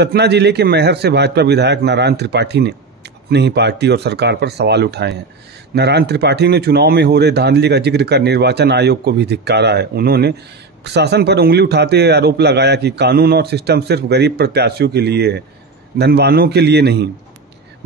सतना जिले के मैहर से भाजपा विधायक नारायण त्रिपाठी ने अपनी ही पार्टी और सरकार पर सवाल उठाए हैं। नारायण त्रिपाठी ने चुनाव में हो रहे धांधली का जिक्र कर निर्वाचन आयोग को भी धिक्कारा है। उन्होंने प्रशासन पर उंगली उठाते हुए आरोप लगाया कि कानून और सिस्टम सिर्फ गरीब प्रत्याशियों के लिए है, धनवानों के लिए नहीं।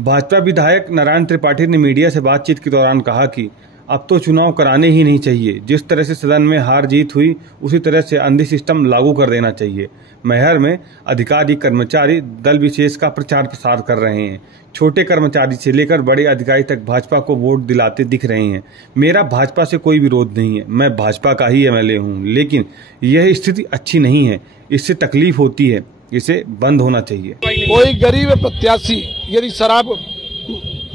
भाजपा विधायक नारायण त्रिपाठी ने मीडिया से बातचीत के दौरान कहा कि अब तो चुनाव कराने ही नहीं चाहिए। जिस तरह से सदन में हार जीत हुई उसी तरह से अंधी सिस्टम लागू कर देना चाहिए। मैहर में अधिकारी कर्मचारी दल विशेष का प्रचार प्रसार कर रहे हैं। छोटे कर्मचारी से लेकर बड़े अधिकारी तक भाजपा को वोट दिलाते दिख रहे हैं। मेरा भाजपा से कोई विरोध नहीं है, मैं भाजपा का ही एमएलए हूं, लेकिन यह स्थिति अच्छी नहीं है। इससे तकलीफ होती है, इसे बंद होना चाहिए। कोई गरीब प्रत्याशी यदि शराब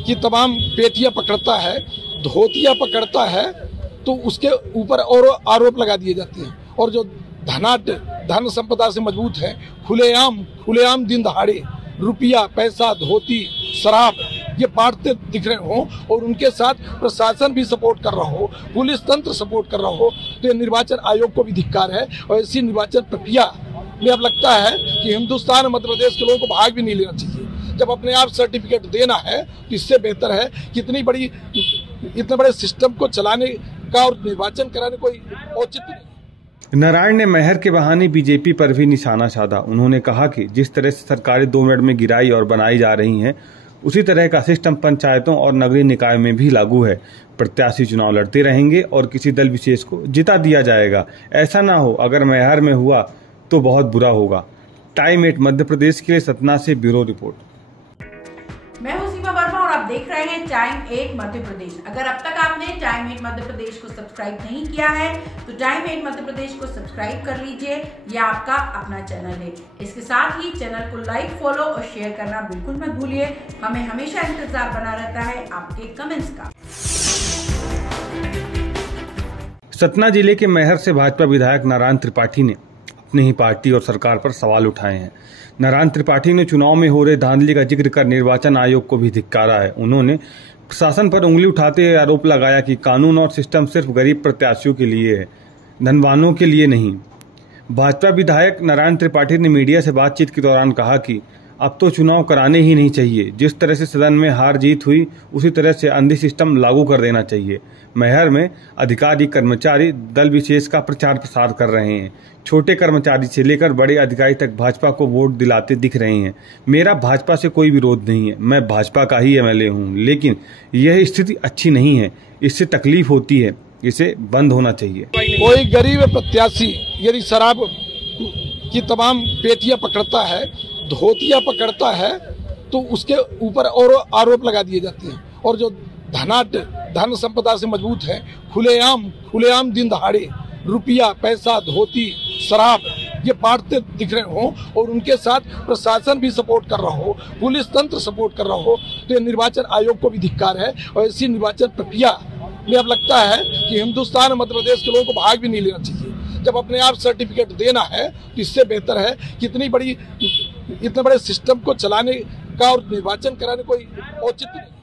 की तमाम पेटियां पकड़ता है, धोतियां पकड़ता है, तो उसके ऊपर और आरोप लगा दिए जाते हैं। और जो धन संपदा से मजबूत है, खुलेआम दिन दहाड़े रुपया, पैसा, धोती, शराब ये बांटते दिख रहे हो और उनके साथ प्रशासन भी सपोर्ट कर रहा हो, पुलिस तंत्र सपोर्ट कर रहा हो, तो ये निर्वाचन आयोग को भी धिक्कार है। और ऐसी निर्वाचन प्रक्रिया में अब लगता है कि हिंदुस्तान और मध्य प्रदेश के लोगों को भाग भी नहीं लेना चाहिए। जब अपने आप सर्टिफिकेट देना है तो इससे बेहतर है कि इतने बड़े सिस्टम को चलाने का और निर्वाचन कराने कोई औचित्य नहीं। नारायण ने मैहर के बहाने बीजेपी पर भी निशाना साधा। उन्होंने कहा कि जिस तरह से सरकारें 2 मिनट में गिराई और बनाई जा रही हैं, उसी तरह का सिस्टम पंचायतों और नगरीय निकाय में भी लागू है। प्रत्याशी चुनाव लड़ते रहेंगे और किसी दल विशेष को जिता दिया जाएगा। ऐसा ना हो, अगर मैहर में हुआ तो बहुत बुरा होगा। टाइम 8 मध्य प्रदेश के लिए सतना से ब्यूरो रिपोर्ट। मैं हूं सीमा वर्मा और आप देख रहे हैं टाइम 8 मध्य प्रदेश। अगर अब तक आपने टाइम 8 मध्य प्रदेश को सब्सक्राइब नहीं किया है तो टाइम 8 मध्य प्रदेश को सब्सक्राइब कर लीजिए। यह आपका अपना चैनल है। इसके साथ ही चैनल को लाइक, फॉलो और शेयर करना बिल्कुल मत भूलिए। हमें हमेशा इंतजार बना रहता है आपके कमेंट्स का। सतना जिले के मैहर से भाजपा विधायक नारायण त्रिपाठी ने अपनी ही पार्टी और सरकार पर सवाल उठाए हैं। नारायण त्रिपाठी ने चुनाव में हो रहे धांधली का जिक्र कर निर्वाचन आयोग को भी धिक्कारा है। उन्होंने प्रशासन पर उंगली उठाते हुए आरोप लगाया कि कानून और सिस्टम सिर्फ गरीब प्रत्याशियों के लिए है, धनवानों के लिए नहीं। भाजपा विधायक नारायण त्रिपाठी ने मीडिया से बातचीत के दौरान कहा कि अब तो चुनाव कराने ही नहीं चाहिए। जिस तरह से सदन में हार जीत हुई उसी तरह से अंधी सिस्टम लागू कर देना चाहिए। मैहर में अधिकारी कर्मचारी दल विशेष का प्रचार प्रसार कर रहे हैं। छोटे कर्मचारी से लेकर बड़े अधिकारी तक भाजपा को वोट दिलाते दिख रहे हैं। मेरा भाजपा से कोई विरोध नहीं है, मैं भाजपा का ही एमएलए हूं, लेकिन यह स्थिति अच्छी नहीं है। इससे तकलीफ होती है, इसे बंद होना चाहिए। कोई गरीब प्रत्याशी यदि शराब की तमाम पेटियां पकड़ता है, धोतियां पकड़ता है, तो उसके ऊपर और आरोप लगा दिए जाते हैं। और जो धन संपदा से मजबूत है, खुलेआम दिन दहाड़े रुपया, पैसा, धोती, शराब ये बांटते दिख रहे हो और उनके साथ प्रशासन भी सपोर्ट कर रहा हो, पुलिस तंत्र सपोर्ट कर रहा हो, तो ये निर्वाचन आयोग को भी धिक्कार है। और ऐसी निर्वाचन प्रक्रिया में अब लगता है कि हिंदुस्तान और मध्य प्रदेश के लोगों को भाग भी नहीं लेना चाहिए। जब अपने आप सर्टिफिकेट देना है तो इससे बेहतर है कि इतने बड़े सिस्टम को चलाने का और निर्वाचन कराने कोई औचित्य नहीं।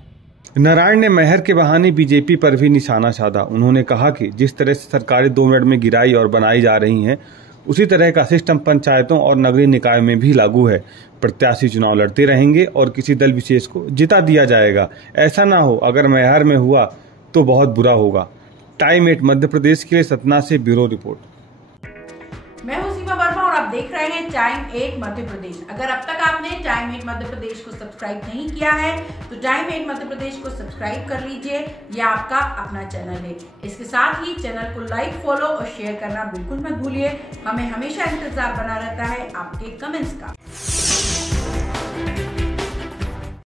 नारायण ने मैहर के बहाने बीजेपी पर भी निशाना साधा। उन्होंने कहा कि जिस तरह से सरकारें 2 मिनट में गिराई और बनाई जा रही हैं, उसी तरह का सिस्टम पंचायतों और नगरीय निकाय में भी लागू है। प्रत्याशी चुनाव लड़ते रहेंगे और किसी दल विशेष को जिता दिया जाएगा। ऐसा ना हो, अगर मैहर में हुआ तो बहुत बुरा होगा। टाइम 8 मध्य प्रदेश के लिए सतना से ब्यूरो रिपोर्ट। मैं हूं सीमा वर्मा और आप देख रहे हैं टाइम 8 मध्य प्रदेश। अगर अब तक आपने टाइम 8 मध्य प्रदेश को सब्सक्राइब नहीं किया है तो टाइम 8 मध्य प्रदेश को सब्सक्राइब कर लीजिए। यह आपका अपना चैनल है। इसके साथ ही चैनल को लाइक, फॉलो और शेयर करना बिल्कुल मत भूलिए। हमें हमेशा इंतजार बना रहता है आपके कमेंट्स का।